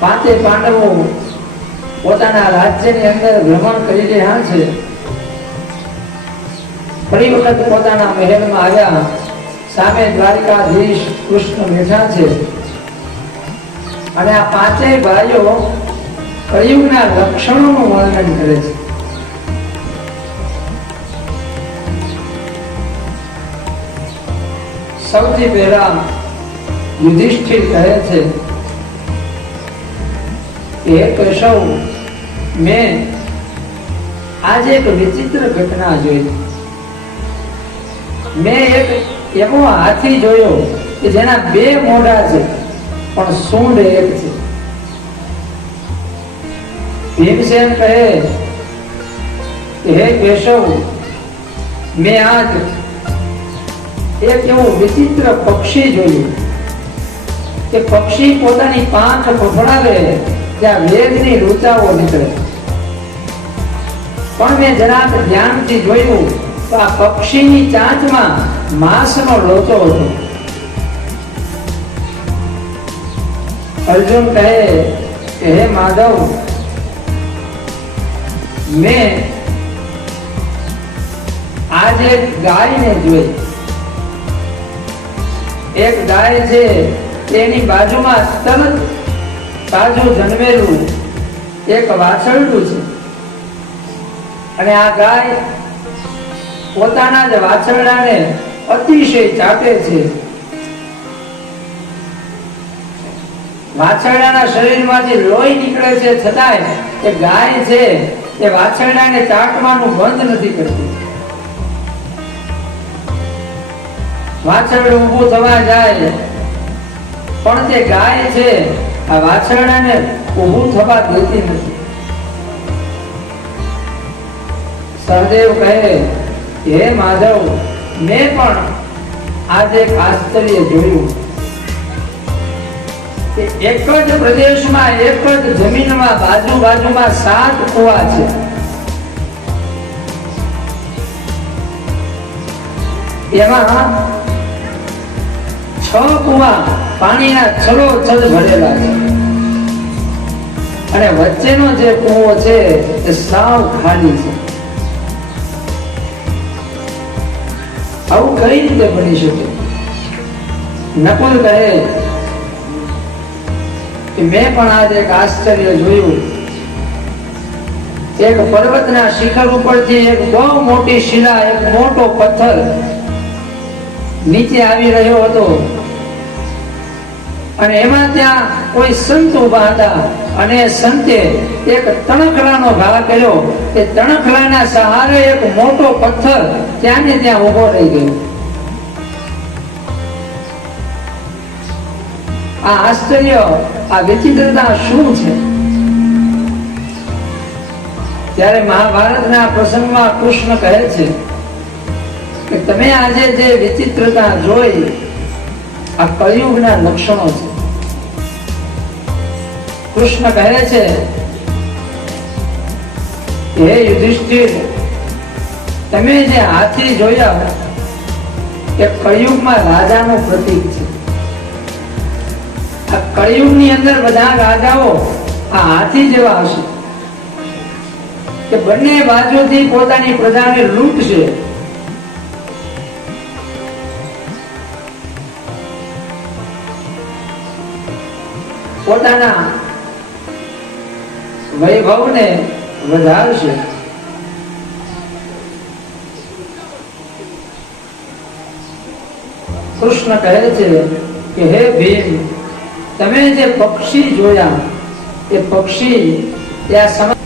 પાંચે પાંડવો પોતાના રાજ્યની અંદર ભ્રમણ કરી રહ્યા છે. ફરી વખત પોતાના મહેલમાં આવ્યા. સામે દ્વારિકાધીશ કૃષ્ણ બેઠા છે. અને આ પાંચેય ભાઈઓ કળિયુગના લક્ષણોનું વર્ણન કરે છે. સૌથી પહેલા યુધિષ્ઠિર કહે છે હે હાથી જોયો કે જેના બે મોઢા છે, પણ સૂંઢ એક છે. ભીમસેન કહે, હે કેશવ, મેં આજ એક એવું વિચિત્ર પક્ષી જોયું. કે પક્ષી પોતાની પાંખ ફફડાવે ત્યાં વેગની રૂચાઓ નીકળે. પણ મેં જરાક ધ્યાનથી જોયું તો આ પક્ષીની ચાંચમાં માંસનો લોચો હતો. અર્જુન કહે કે, હે માધવ, મેં આજે ગાયને જોઈ. એક ગાય છે તેની બાજુમાં તરત તાજું જન્મેલું, એક વાછરડું છે. અને આ ગાય પોતાના જ વાછરડાને અતિશય ચાટે છે. વાછરડાના શરીરમાંથી લોહી નીકળે છે, છતાંય એ ગાય છે, એ વાછરડાને ચાટવાનું બંધ નથી કરતી. વાછરડું ઊભું થવા જાય, પણ તે ગાય છે આ વાછરડાને ઊભું થવા દેતી નથી. સહદેવ કહે, હે માધવ, મેં પણ આજે એક આશ્ચર્ય જોયું. એક જ પ્રદેશમાં, એક જ જમીનમાં બાજુ બાજુમાં સાત કુવા છે. એમાં છ કુવા પાણીના છલોછલ ભરેલા છે. અને વચ્ચેનો જે કુવો છે, એ સાવ ખાલી છે. આવું કઈ રીતે બની શકે? નકુલ કહે કે મેં પણ આજે એક આશ્ચર્ય જોયું. એક પર્વતના શિખર ઉપરથી એક બહુ મોટી શિલા, એક મોટો પથ્થર નીચે આવી રહ્યો હતો. અને એમાં ત્યાં કોઈ સંત ઊભા હતા. અને સંતે એક તણખલાનો ઘા કર્યો. એ તણખલાના સહારે એક મોટો પથ્થર ત્યાં ને ત્યાં ઊભો રહી ગયો. આ આશ્ચર્ય, આ વિચિત્રતા શું છે? ત્યારે મહાભારતના પ્રસંગમાં કૃષ્ણ કહે છે કે તમે આજે જે વિચિત્રતા જોઈ, આ કળિયુગના લક્ષણો છે. કૃષ્ણ કહે છે, હે યુધિષ્ઠિર, તમે જે હાથી જોયા એ કળિયુગમાં રાજાનું પ્રતીક છે. આ કળિયુગની અંદર બધા રાજાઓ આ હાથી જેવા હશે. કે બંને બાજુથી પોતાની પ્રજાને લૂંટશે. પોતાના વૈભવને વધારશે. કૃષ્ણ કહે છે કે, હે ભીમ, તમે જે પક્ષી જોયા, એ પક્ષી ત્યાં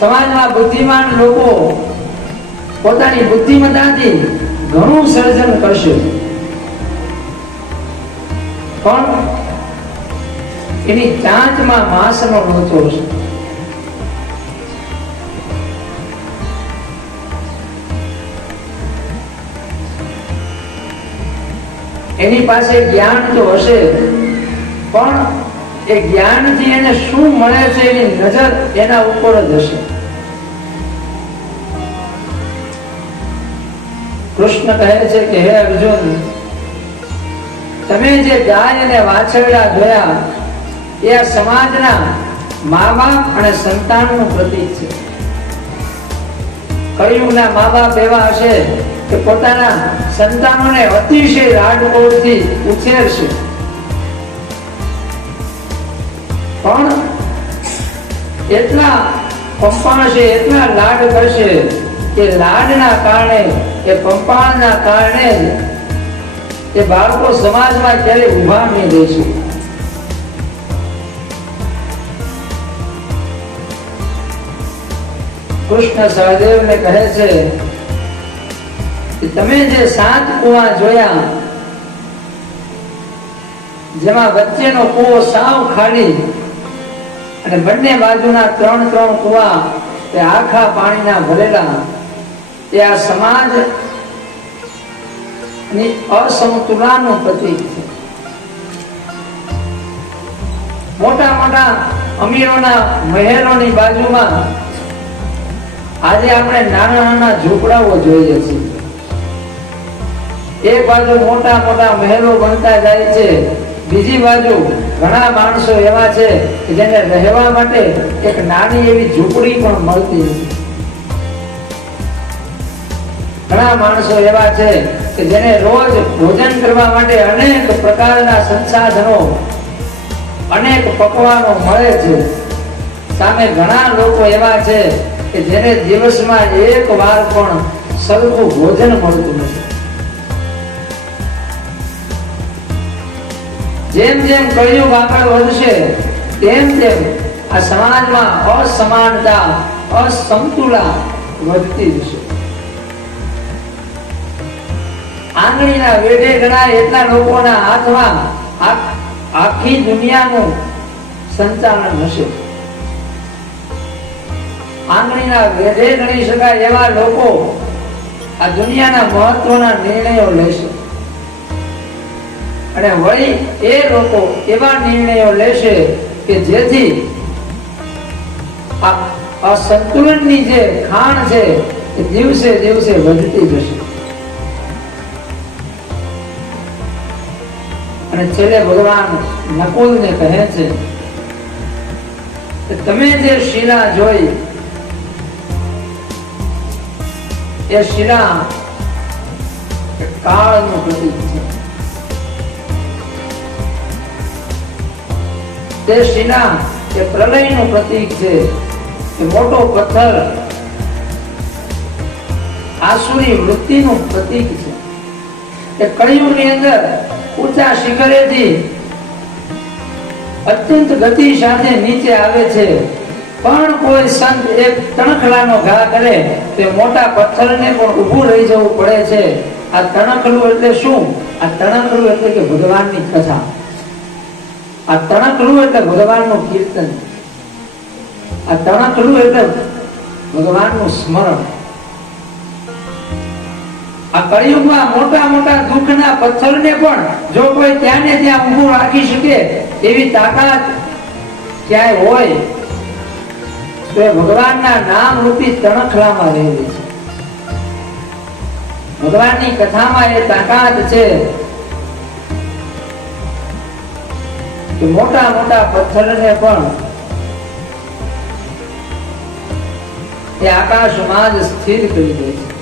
સમાજમાં બુદ્ધિમાન લોકો પોતાની બુદ્ધિમત્તાથી ઘણું સર્જન કરશે. પણ એની ચાંચમાં માંસનો લોચો છે. એની પાસે જ્ઞાન તો હશે પણ એ જ્ઞાનથી એને શું મળે છે એની નજર એના ઉપર જ હશે. કૃષ્ણ કહે છે કે, હે અર્જુન, તમે જે ગાય અને વાછરડા જોયા એ આ સમાજના મા બાપ અને સંતાનનું પ્રતીક છે. કળિયુગના મા બાપ એવા હશે કે પોતાના સંતાનોને અતિશય રાજકોટથી ઉછેરશે. પણ એટલા પંપાણશે એટલા લાડ કરશે કે લાડના કારણે એ પંપાણના કારણે એ બાળકો સમાજમાં ક્યારે ઊભા નહીં રહેશે કૃષ્ણ સહદેવને કહે છે તમે જે સાત કુવા જોયા, જેમાં વચ્ચેનો કુવો સાવ ખાલી અને બંને બાજુના ત્રણ ત્રણ કુવા તે આખા પાણીના ભરેલા, તે આ સમાજની અસમતુલાનું પ્રતીક છે. મોટા મોટા અમીરોના મહેલોની બાજુમાં આજે આપણે નાના નાના ઝૂંપડાઓ જોઈએ છીએ. એક બાજુ મોટા મોટા મહેલો બનતા જાય છે. બીજી બાજુ ઘણા માણસો એવા છે કે જેને રહેવા માટે એક નાની એવી ઝૂંપડી પણ મળતી નથી. ઘણા માણસો એવા છે કે જેને રોજ ભોજન કરવા માટે અનેક પ્રકારના સંસાધનો, અનેક પકવાનો મળે છે. સામે ઘણા લોકો એવા છે કે જેને દિવસમાં એક વાર પણ સરખું ભોજન મળતું નથી. જેમ જેમ કળિયુગ આગળ વધશે, તેમ તેમ આ સમાજમાં અસમાનતા અસમતુલા વધતી જશે. આંગળીના વેઢે ગણાય એટલા લોકોના હાથમાં આખી દુનિયાનું સંચાલન હશે. આંગળીના વેધે ગણી શકાય એવા લોકો આ દુનિયાના મહત્વના નિર્ણયો લેશે અને વળી એ લોકો એવા નિર્ણયો લેશે કે જેથી આ જે ખાણ છે એ દિવસે દિવસે વધતી જશે. અને છેલ્લે ભગવાન નકુલને કહે છે કે તમે જે શિલા જોઈ એ શિલા કાળનું પ્રતીક છે. તે શિલા એ પ્રલયનું પ્રતીક છે. એ મોટો પથ્થર આસુરી વૃત્તિનું પ્રતીક છે. એ કળિયુગની અંદર ઊંચા શિખરેથી અત્યંત ગતિ સાથે નીચે આવે છે. પણ કોઈ સંત એક તણખલાનો ઘા કરે, તે મોટા પથ્થરને પણ ઊભું રહી જવું પડે છે. આ તણખલું એટલે શું? આ તણખલું એટલે કે ભગવાનની કથા. આ તણખલું એટલે ભગવાનનું કીર્તન. આ તણખલું એટલે ભગવાનનું સ્મરણ. આ કળિયુગમાં મોટા મોટા દુઃખના પથ્થરને પણ જો કોઈ ત્યાં ત્યાં ઊભું રાખી શકે, એવી તાકાત ક્યાંય હોય તો ભગવાનના નામ રૂપી તણખલામાં રહેલી છે. ભગવાનની કથામાં એ તાકાત છે કે મોટા મોટા પથ્થરને પણ એ આકાશમાં જ સ્થિર કરી દે છે.